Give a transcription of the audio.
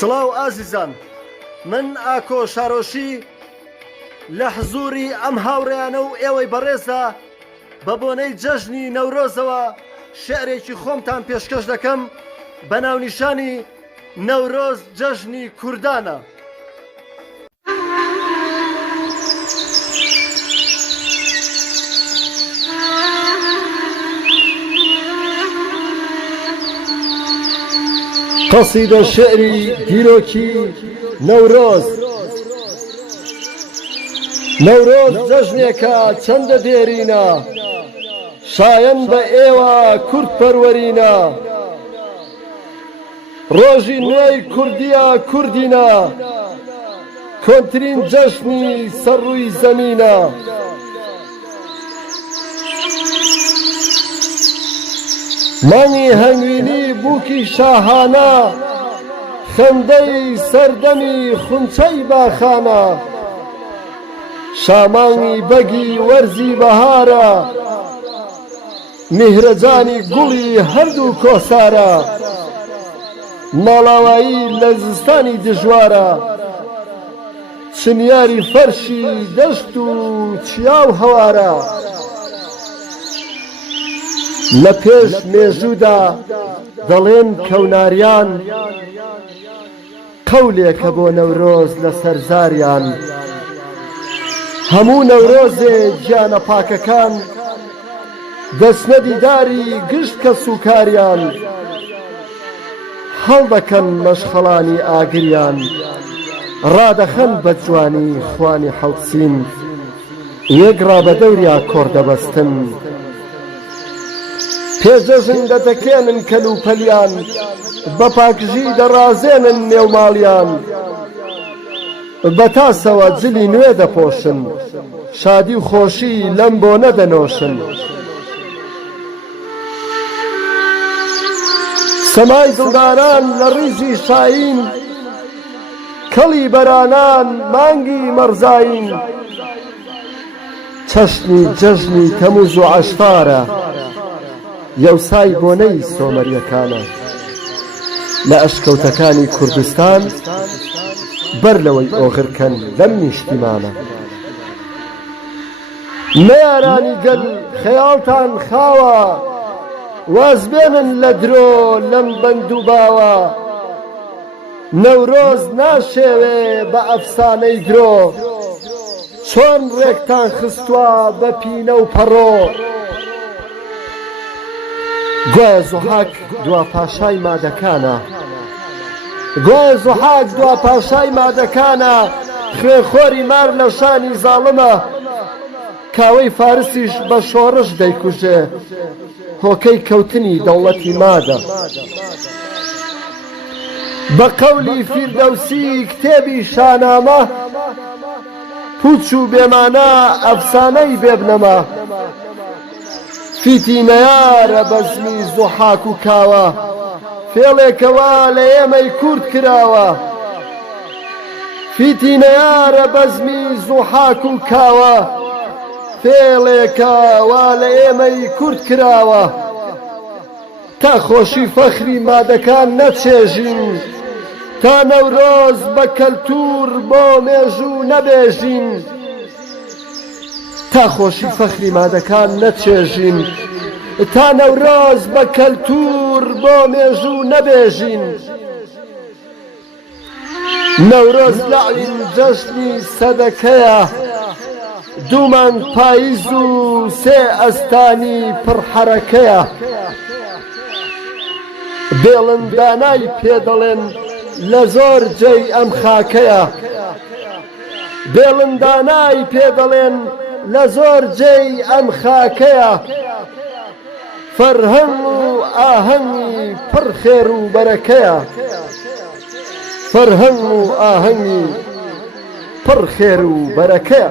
سڵاو ئازیزان، من ئاکۆ شارۆشی لە حزوری ئەم هاوڕێیانە و ئێوەی بەڕێزە بە بۆنەی جەژنی نەورۆزەوە شێعرێکی خۆمتان پێشکەش دەکەم بە ناونیشانی نەورۆز جەژنی کوردانە. قەسیدە شێعری دیرۆکی نەورۆز. نەورۆز جەژنێکە چەندە دێرینە، شایەن بە ئێوە کورد پەروەرینە. ڕۆژی نوێی کوردیە کوردینە، کۆنترین جەژنی سەرڕووی زەمینە. مانگی هەنگوینی بووکی شاهانە، خەندەی سەردەمی خونچەی باخانە. شامانگی بەگی وەرزی بەهارە، میهرەجانی گوڵی هەردوو کۆسارە. ماڵاوایی لە زستانی دژوارە، چنیاری فەرشی دەشت و چیا و هەوارە. لە پێش مێژوودا دەڵێن کەوناریان، قەولێکە بۆ نەورۆز لە سەرزاریان. هەموو نەورۆزێ گیانە پاکەکان، دەچنە دیداری گشت کە سوکاریان. هەڵدەکەن مەشخەڵانی ئاگریان، ڕادەخەن بە جوانی خوانی حەوسین. یەک ڕابەدەوریا کۆڕ دەبەستن، پێجەژن دەتەکێنن کەلوپەلیان. بە پاکژی دەڕازێنن نێوماڵیان. بە تاسەوە جلی نوێ دەپۆشن، شادی و خۆشی لەم بۆ نەدەنۆشن. سەمای دڵداران لە ڕیزی شاین، کەڵی بەرانان مانگی مەرزاین. چەشنی جەژنی تەمووز و عەشتارە، یەوسای بۆنەی سۆمەریەکانە. لە ئەشکەوتەکانی کوردستان بەر لەوەی ئۆغرکەن لەم نیشتیمانە. نەیارانی گەل خەیاڵتان خاوە، وازبێنن لە درۆ لەم بەند و باوە. نەورۆز ناشێوێ بە ئەفسانەی درۆ، چۆن ڕێکتان خستووە بە پینە و پەڕۆ. گوایە زوحاک دوا پاشای مادەکانە، گوایە زوحاک دوا پاشای مادەکانە. خوێخۆری مار لە شانی زاڵمە، کاوەی فارسیش بە شۆڕش دەیکوژێ. هۆکەی کەوتنی دەوڵەتی مادە. بە قەولی فیردەوسی کتێبی شانامە، پوچ و بێمانە ئەفسانەی بێبنەمە. فیتینەیارە بەزمی زوحاک و کاوە، فێڵێکەوە لە ئێمەی کورد کراوە. فیتینەیارە بەزمی زوحاک و کاوە، فێڵێکەوە لە ئێمەی کورد کراوە. تا خۆشی فەخری مادەکان نەچێژین، تا نەورۆز بە کەلتور بۆ مێژوو نەبێژین. تا خۆشی فەخری مادەکان نەچێژین، تا نەورۆز بە کەلتور بۆ مێژوو نەبێژین. نەورۆز لەعلین جەژنی سەدەکەیە، دوومان پاییز و سێ ئەستانی پڕحەرەکەیە. بێڵن دانای پێدەڵێن لە زۆر جێی ئەم خاکەیە. بێڵن دانای پێدەڵێن لە زۆر جێی ئەم خاکەیە. فەرهەنگ و ئاهەنگی پڕ خێر و بەرەکەیە. فەرهەنگ و ئاهەنگی پڕ خێر و بەرەکەیە.